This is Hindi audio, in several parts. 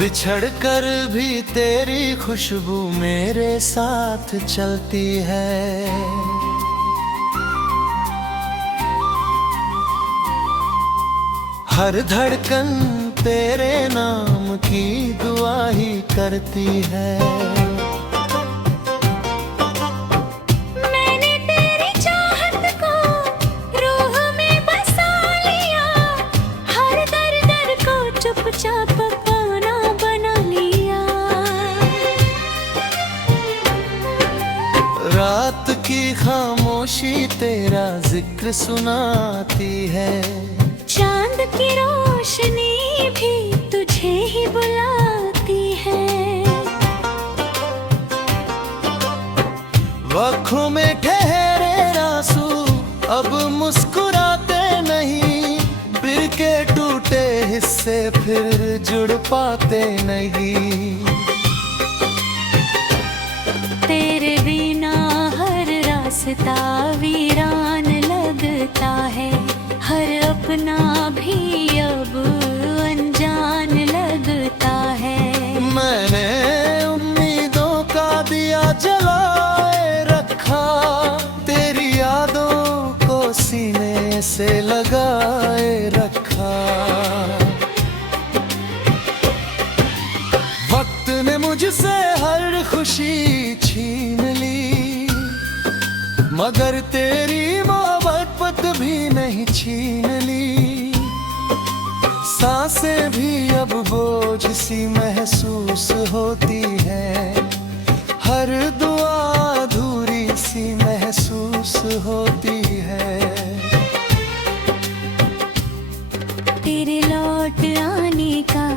बिछड़ कर भी तेरी खुशबू मेरे साथ चलती है। हर धड़कन तेरे नाम की दुआ ही करती है। मैंने तेरी चाहत को रूह में बसा लिया, हर दर दर को चुपचाप पाना बना लिया। रात की खामोशी तेरा जिक्र सुनाती है। चांद की रोशनी भी तुझे ही बुलाती है। आँखों में ठहरे आंसू अब मुस्कुराते नहीं, फिर के टूटे हिस्से फिर जुड़ पाते नहीं। तेरे बिना हर रास्ता वीरान लगता है, हर अपना भी अब अनजान लगता है। मैंने उम्मीदों का दिया जलाए रखा, तेरी यादों को सीने से लगाए रखा। वक्त ने मुझसे हर खुशी छीन ली, मगर तेरी मोहब्बत भी नहीं छीन ली। सांसें भी अब बोझ सी महसूस होती है, हर दुआ अधूरी सी महसूस होती है। तेरे लौट आने का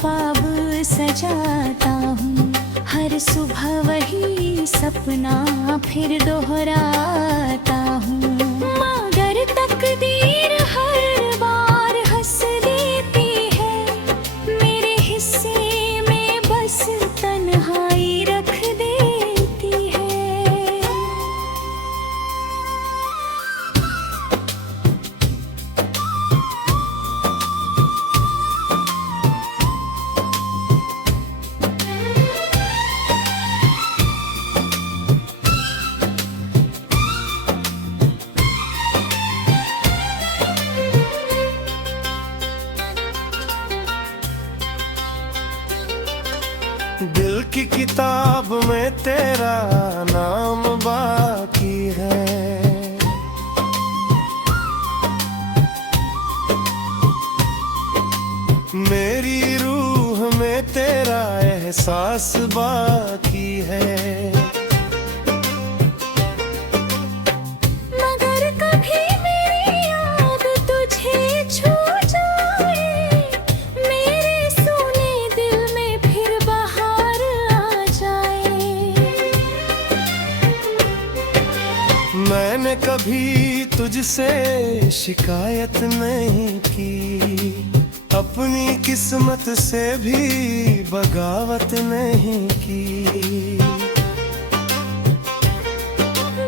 ख्वाब सजाता हूँ, हर सुबह वही सपना फिर दोहराता हूँ। मगर तकदीर हर बार हंस देती है, मेरे हिस्से में बस तन्हाई रख देती है। दिल की किताब में तेरा नाम बाकी है। मेरी रूह में तेरा एहसास बाकी है। मगर कभी मेरी याद तुझे छू जाए, मेरे सोने दिल में फिर बहार आ जाए। मैंने कभी तुझसे शिकायत नहीं की, अपनी किस्मत से भी बगावत नहीं की।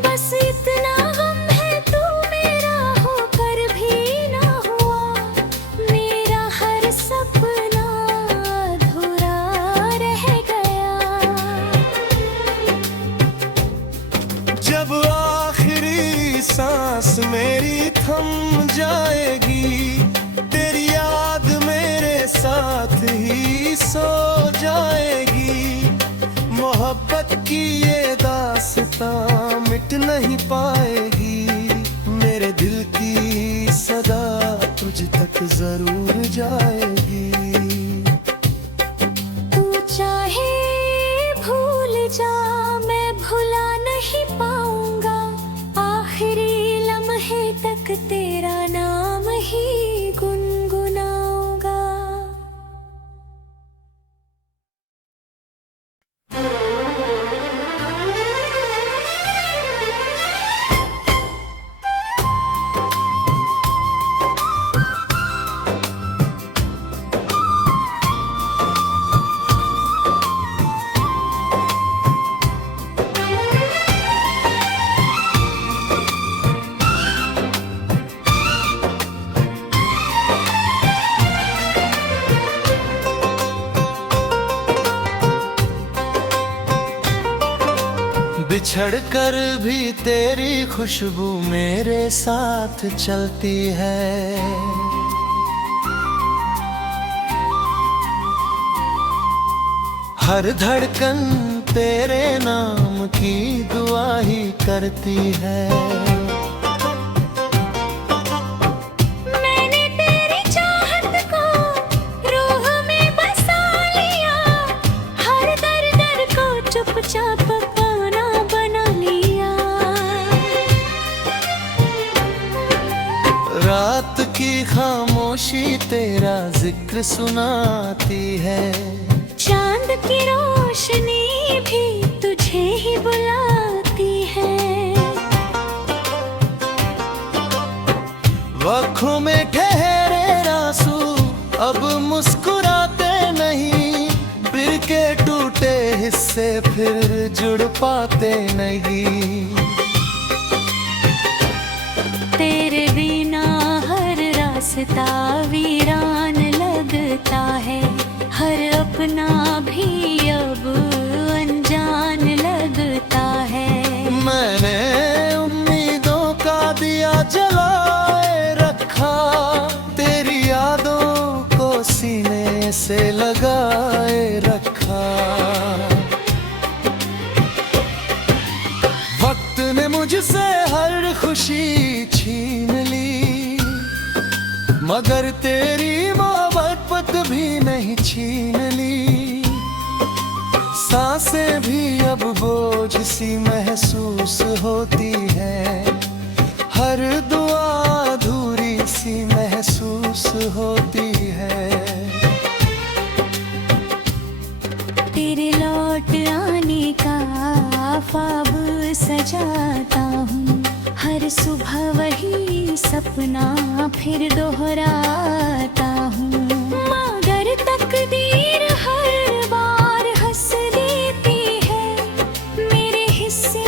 बस इतना गम है तू मेरा होकर भी ना हुआ, मेरा हर सपना अधूरा रह गया। जब आखिरी सांस मेरी थम जाएगी, तेरी याद मेरे साथ ही सो जाएगी। मोहब्बत की ये दास्तां मिट नहीं पाएगी, मेरे दिल की सदा तुझ तक जरूर जाएगी। तू चाहे भूल जा, मैं भुला नहीं पाऊंगा, आखिरी लम्हे तक तेरा नाम ही गुनगुनाऊंगा। बिछड़ कर भी तेरी खुशबू मेरे साथ चलती है। हर धड़कन तेरे नाम की दुआ ही करती है। मैंने तेरी चाहत को रूह में बसा लिया, हर दर दर को चुपचाप पाना बना लिया। रात की खामोशी तेरा जिक्र सुनाती है। चांद की रोशनी भी तुझे ही बुलाती है। आँखों में ठहरे आंसू अब मुस्कुराते नहीं, फिर के टूटे हिस्से फिर जुड़ पाते नहीं। तेरे बिना हर रास्ता वीरान लगता है, हर अपना भी अब अनजान लगता है। मैंने उम्मीदों का दिया जलाए रखा, तेरी यादों को सीने से लगाए रखा। वक्त ने मुझसे हर खुशी छीन ली, मगर तेरी मोहब्बत भी नहीं छीन ली। सांसें भी अब बोझ सी महसूस होती है, हर दुआ अधूरी सी महसूस होती है। तेरे लौट आने का ख्वाब सजाता हूँ, हर सुबह वही सपना फिर दोहराता हूँ। मगर तकदीर हर बार हंस देती है, मेरे हिस्से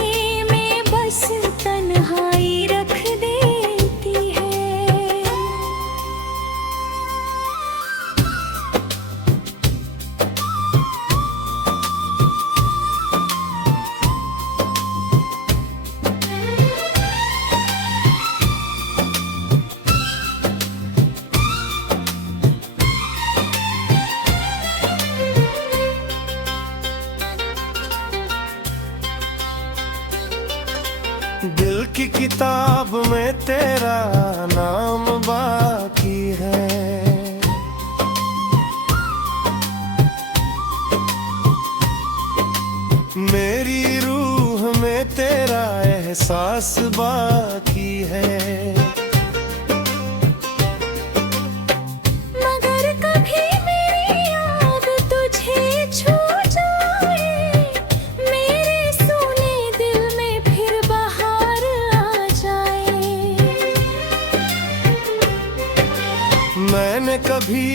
में बस तन्हाई रख देती है। दिल की किताब में तेरा नाम बाकी है। मेरी रूह में तेरा एहसास बाकी है। मगर कभी मेरी याद तुझे छू जाए, मेरे सूने दिल में फिर बहार आ जाए। मैंने कभी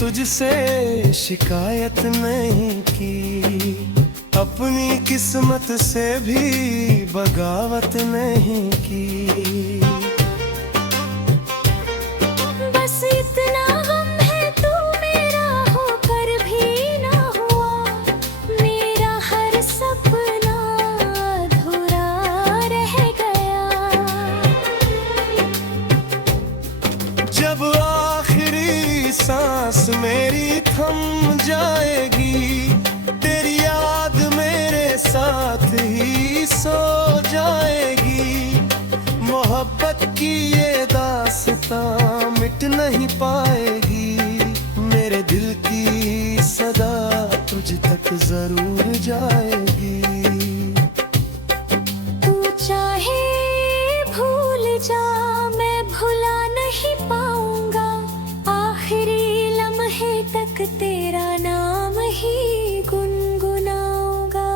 तुझसे शिकायत नहीं की, अपनी किस्मत से भी बगावत नहीं की। बस इतना गम है तू मेरा होकर भी ना हुआ, मेरा हर सपना अधूरा रह गया। जब आखिरी सांस मेरी थम जाएगी, तेरी याद मेरे साथ ही सो जाएगी। मोहब्बत की ये दास्तां मिट नहीं पाएगी, मेरे दिल की सदा तुझ तक जरूर जाएगी। तू चाहे भूल जा, मैं भुला नहीं पाऊंगा, आखिरी लम्हे तक तेरा नाम ही गुनगुनाऊंगा।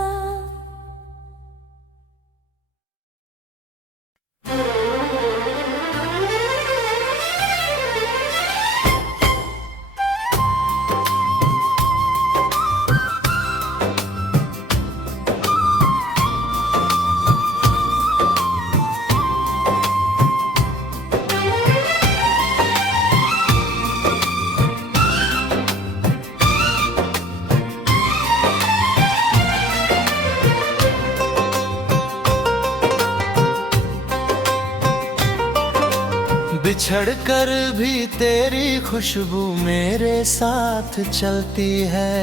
बिछड़ कर भी तेरी खुशबू मेरे साथ चलती है।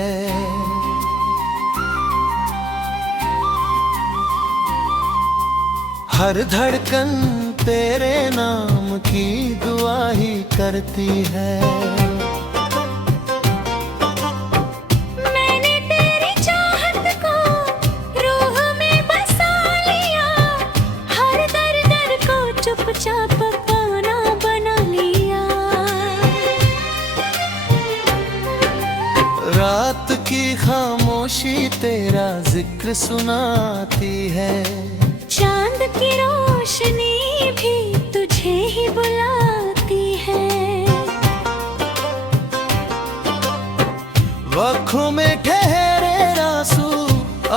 हर धड़कन तेरे नाम की दुआ ही करती है। मैंने तेरी चाहत को रूह में बसा लिया, हर दर दर को चुपचाप पाना बना लिया। रात की खामोशी तेरा जिक्र सुनाती है। चांद की रोशनी भी तुझे ही बुलाती है। आँखों में ठहरे आंसू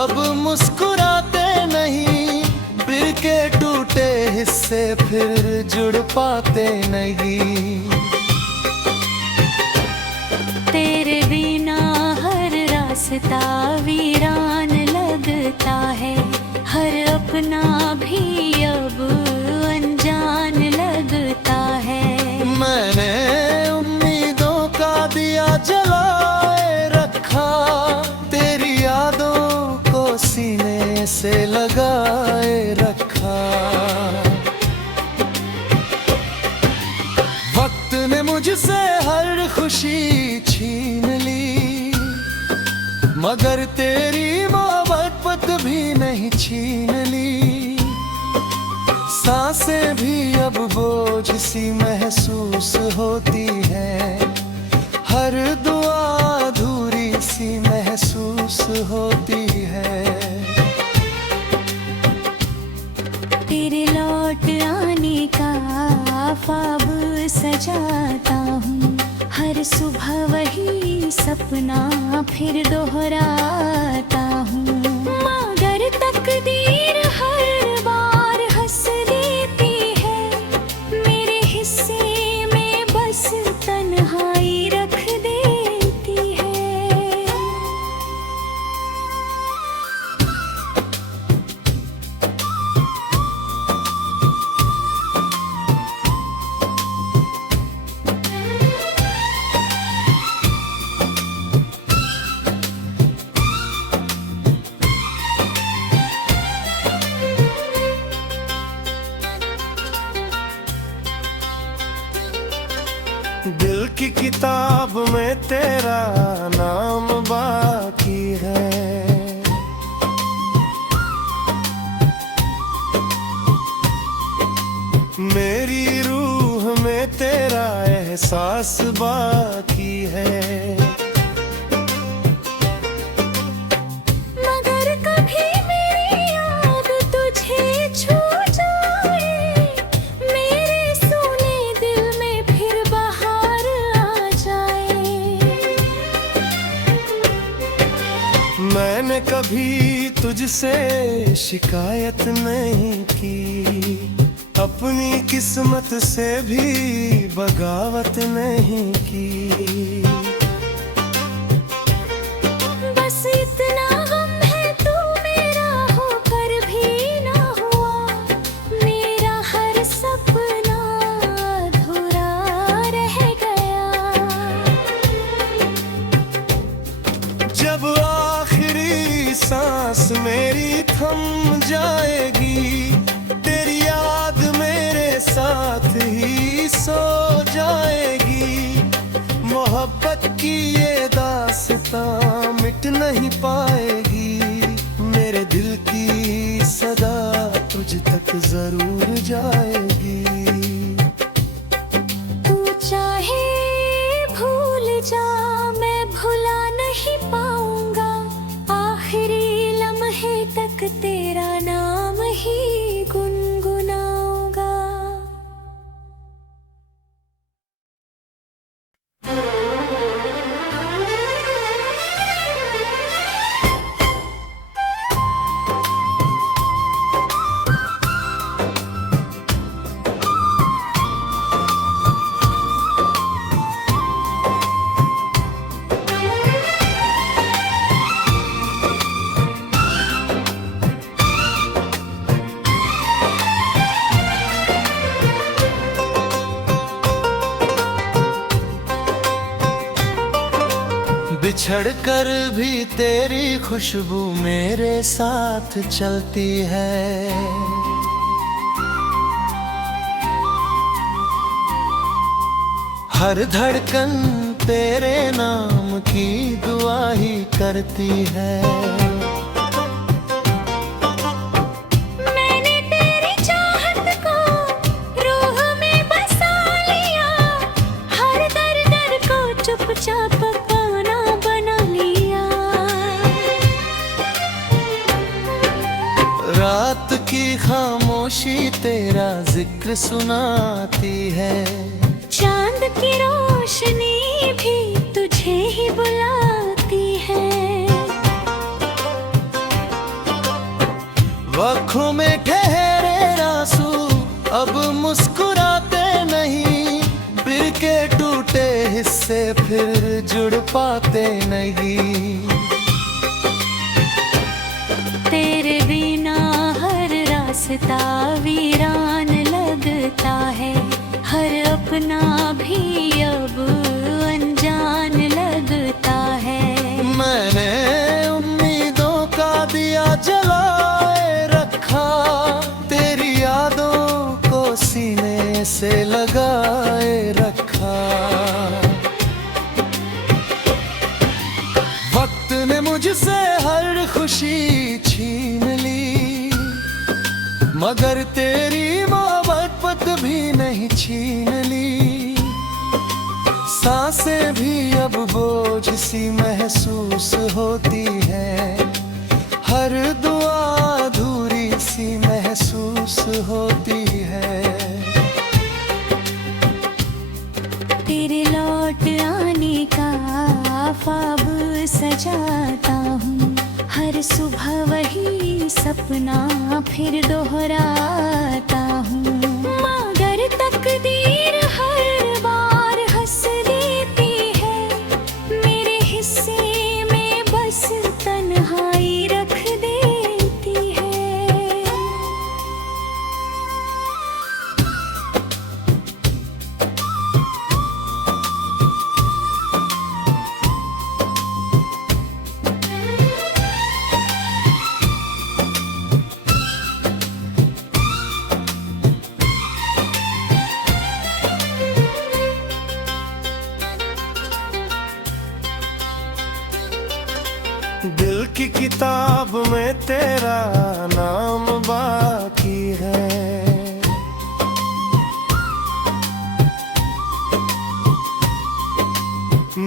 अब मुस्कुराते नहीं, बिर के टूटे हिस्से फिर जुड़ पाते नहीं। तेरे बिना हर रास्ता वीरान लगता है, हर अपना भी अब अनजान लगता है। मैंने उम्मीदों का दिया जलाए रखा, तेरी यादों को सीने से लगाए रखा। वक्त ने मुझसे हर खुशी छीन ली, मगर तेरी मोहब्बत भी नहीं छीन ली। सांसें भी अब बोझ सी महसूस होती है, हर दुआ अधूरी सी महसूस होती है। तेरे लौट आने का ख्वाब सजाता हूँ, हर सुबह वही सपना फिर दोहराता हूँ। मगर तकदीर हर बार हंस देती है, मेरे हिस्से में बस तन्हाई रख देती है। दिल की किताब में तेरा नाम बाकी है। मेरी रूह में तेरा एहसास बाकी है। मगर कभी मेरी याद तुझे छू जाए, मेरे सूने दिल में फिर बहार आ जाए। मैंने कभी तुझसे शिकायत नहीं की, अपनी किस्मत से भी बगावत नहीं की। बस इतना गम है तू मेरा होकर भी ना हुआ, मेरा हर सपना अधूरा रह गया। जब आखिरी सांस मेरी थम जाएगी, तेरी याद मेरे साथ ही सो जाएगी। मोहब्बत की ये दास्तां मिट नहीं पाएगी, मेरे दिल की सदा तुझ तक जरूर जाएगी। तू चाहे भूल जा, मैं भुला नहीं पाऊंगा, आखिरी लम्हे तक तेरा नाम ही गुनगुनाऊंगा। बिछड़ कर भी तेरी खुशबू मेरे साथ चलती है। हर धड़कन तेरे नाम की दुआ ही करती है। मैंने तेरी चाहत को रूह में बसा लिया, हर दर दर को चुपचाप अपना बना लिया। रात की खामोशी तेरा जिक्र सुनाती है। चांद की रोशनी भी तुझे ही बुलाती है। आँखों में ठहरे आंसू अब मुस्कुराते नहीं, फिर के टूटे हिस्से फिर जुड़ पाते नहीं। तेरे बिना हर रास्ता वीरान लगता है, हर अपना भी अब अनजान लगता है। मैंने उम्मीदों का दिया जलाए रखा, तेरी यादों को सीने से लगाए रखा। वक्त ने मुझसे हर खुशी छीन ली, मगर तेरी मोहब्बत भी नहीं छीन ली। सांसें भी अब बोझ सी महसूस होती है, हर दुआ अधूरी सी महसूस होती है। तेरे लौट आने का ख्वाब सजाता हूँ, हर सुबह वही सपना फिर दोहराता हूँ। मगर तकदीर हर बार हंस देती है, मेरे हिस्से में बस तन्हाई रख देती है। दिल की किताब में तेरा नाम बाकी है।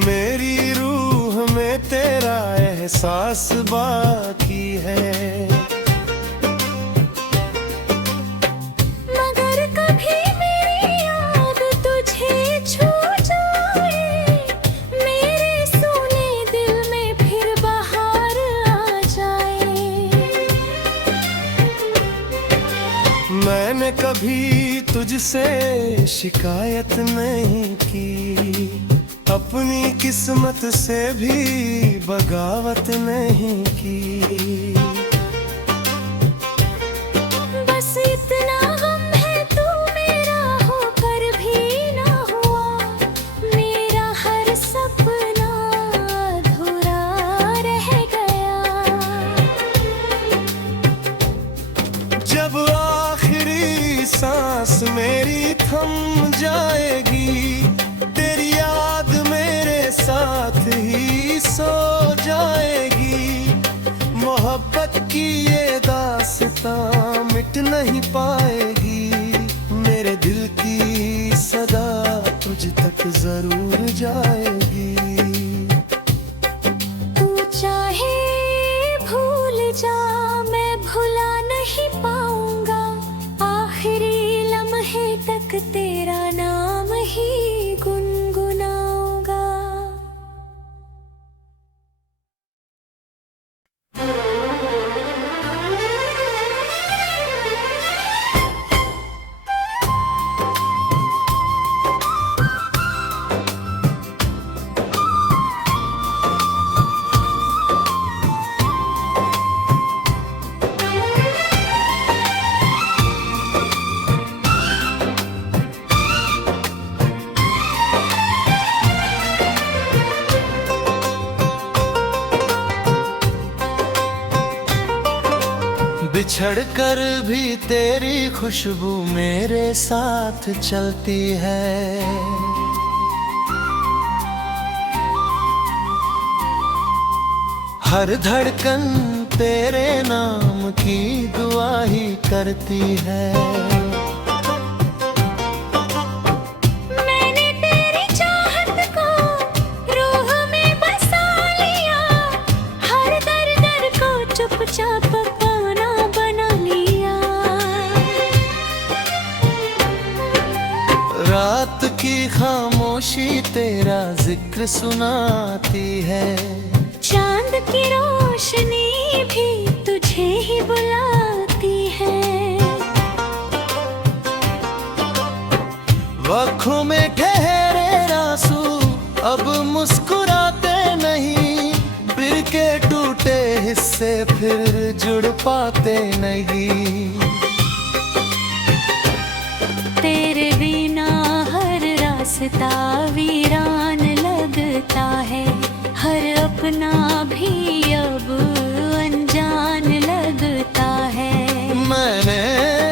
मेरी रूह में तेरा एहसास बाकी है। मगर कभी मेरी याद तुझे छू जाए, मेरे सोने दिल में फिर बहार आ जाए। मैंने कभी तुझसे शिकायत नहीं की, अपनी किस्मत से भी बगावत नहीं की। बस इतना गम है तू मेरा होकर भी ना हुआ, मेरा हर सपना अधूरा रह गया। जब आखिरी सांस मेरी थम जाएगी, तेरी याद मेरे साथ ही सो जाएगी। मोहब्बत की ये दास्तां मिट नहीं पाएगी, मेरे दिल की सदा तुझ तक जरूर जाएगी। तू चाहे भूल जा, मैं भुला नहीं पाऊंगा, आखिरी लम्हे तक तेरा नाम ही गुनगुनाऊंगा। बिछड़ कर भी तेरी खुशबू मेरे साथ चलती है। हर धड़कन तेरे नाम की दुआ ही करती है। मैंने तेरी चाहत को रूह में बसा लिया, हर दर दर को चुपचाप अपना बना लिया। रात की खामोशी तेरा जिक्र सुनाती है। चांद की रोशनी भी तुझे ही बुलाती है। आँखों में ठहरे आंसू अब मुस्कुराते नहीं, फिर के टूटे हिस्से फिर जुड़ पाते नहीं। तेरे बिना हर रास्ता वीरान लगता है, हर अपना भी अब अनजान लगता है। मैंने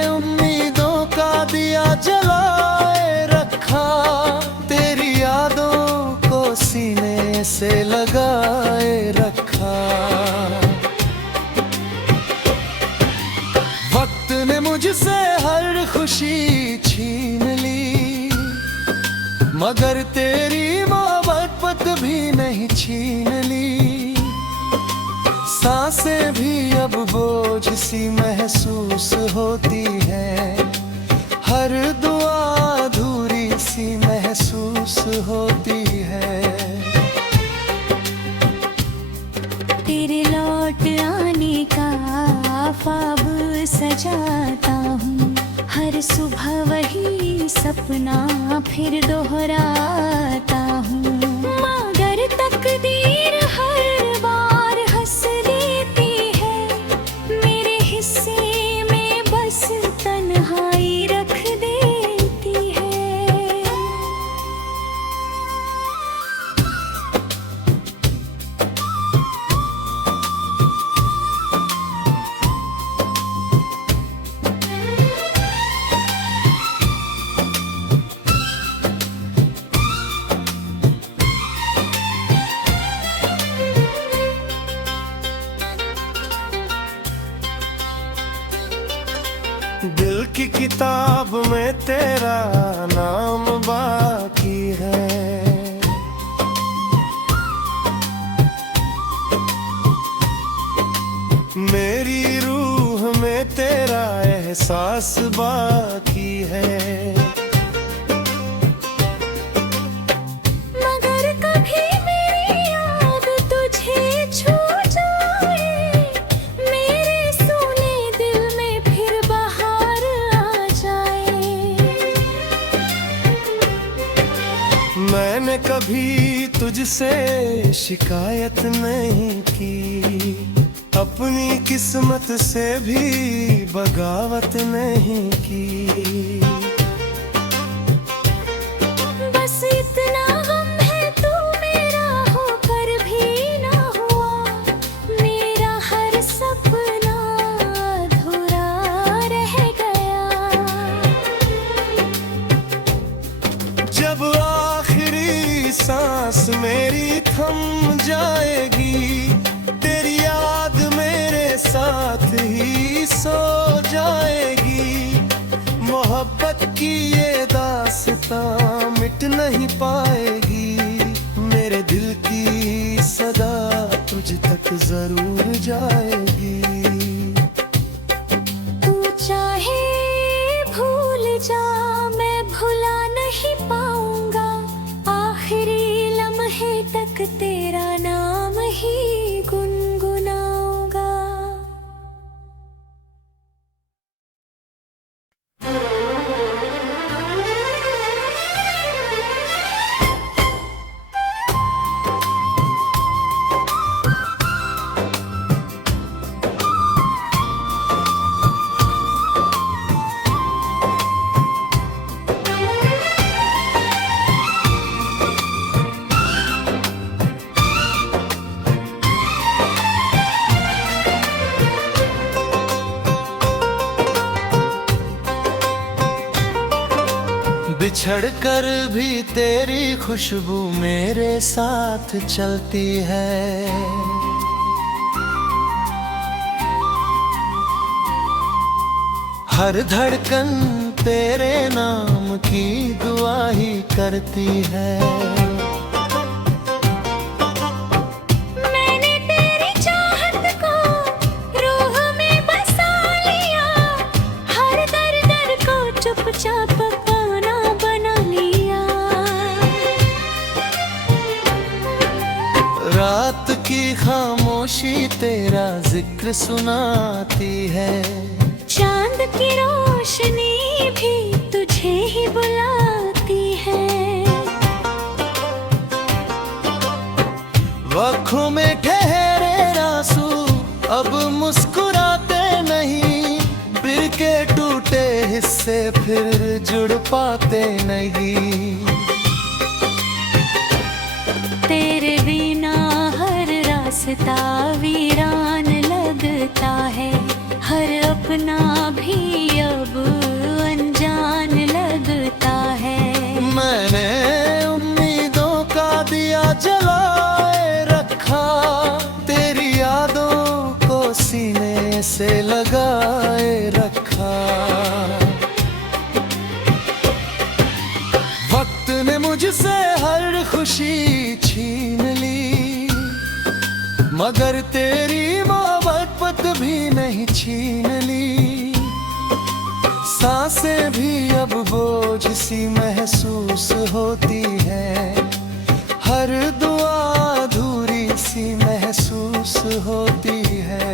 उम्मीदों का दिया जलाए रखा, तेरी यादों को सीने से लगाए रखा। वक्त ने मुझसे हर खुशी छीन ली, मगर तेरी मोहब्बत भी नहीं छीन ली। सांसें भी अब बोझ सी महसूस होती है, हर दुआ अधूरी सी महसूस होती है। तेरे लौट आने का ख्वाब सजाता हूँ, हर सुबह वही सपना फिर दोहराता हूँ। मगर तकदीर हर बार हंस देती है, मेरे हिस्से में बस तन्हाई रख देती है। दिल की किताब में तेरा नाम बाकी है। मेरी रूह में तेरा एहसास बाकी है। मगर कभी मेरी याद तुझे छू जाए, मेरे सोने दिल में फिर बहार आ जाए। मैंने कभी तुझसे शिकायत नहीं की, अपनी किस्मत से भी बगावत नहीं की। बस इतना गम है तू मेरा होकर भी ना हुआ, मेरा हर सपना अधूरा रह गया। जब आखिरी सांस मेरी थम जाएगी, तेरी याद मेरे साथ ही सो जाएगी। मोहब्बत की ये दास्तां मिट नहीं पाएगी, मेरे दिल की सदा तुझ तक जरूर जाएगी। तू चाहे भूल जा, मैं भुला नहीं पाऊंगा, आखिरी लम्हे तक तेरा नाम ही गुनगुनाऊंगा। बिछड़कर भी तेरी खुशबू मेरे साथ चलती है। हर धड़कन तेरे नाम की दुआ ही करती है। मैंने तेरी चाहत को रूह में बसा लिया, हर दर दर को चुपचाप पाना बना लिया। रात की खामोशी तेरा जिक्र सुनाती है। चांद की रोशनी भी तुझे ही बुलाती है। आँखों में ठहरे आंसू अब मुस्कुराते नहीं, बिर के टूटे हिस्से फिर जुड़ पाते नहीं। तेरे बिना हर रास्ता वीरान लगता है, हर अपना भी अब अनजान लगता है। मैंने उम्मीदों का दिया जलाए रखा, तेरी यादों को सीने से लगाए रखा। वक्त ने मुझसे हर खुशी छीन ली, मगर तेरी मोहब्बत भी नहीं छीन ली। सांसें भी अब बोझ सी महसूस होती है, हर दुआ अधूरी सी महसूस होती है।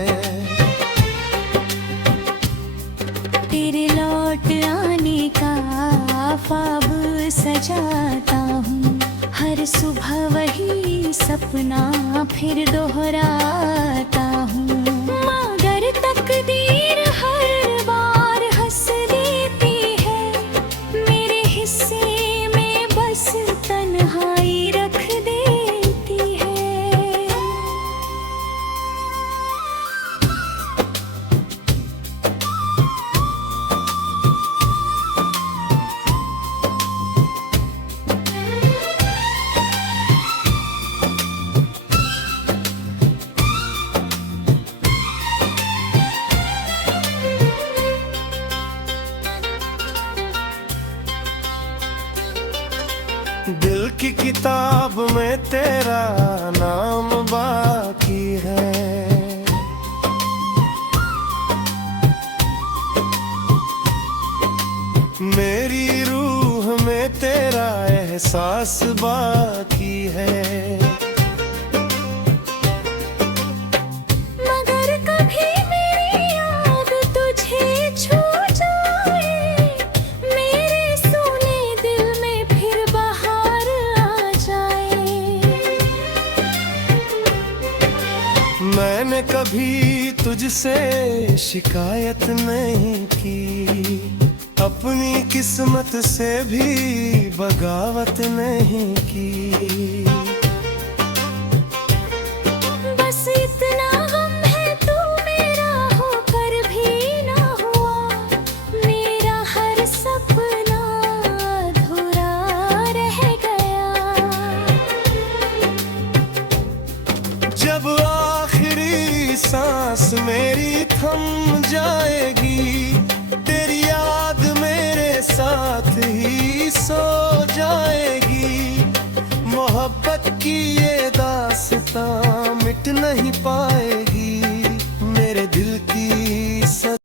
तेरे लौट आने का ख्वाब सजाता हूँ, हर सुबह वही सपना फिर दोहराता हूँ। मगर तकदीर हर बार हंस देती है, मेरे हिस्से में बस तन्हाई रख देती है। दिल की किताब में तेरा नाम बाकी है। मेरी रूह में तेरा एहसास बाकी है। मगर कभी मेरी याद तुझे छू जाए, मेरे सोने दिल में फिर बहार आ जाए। मैंने कभी तुझसे शिकायत नहीं की, अपनी किस्मत से भी बगावत नहीं की। बस इतना गम है तू मेरा होकर भी ना हुआ, मेरा हर सपना अधूरा रह गया। जब आखिरी सांस मेरी थम जाएगी, तेरी याद मेरे साथ ही सो जाएगी। मोहब्बत की ये दास्तां मिट नहीं पाएगी।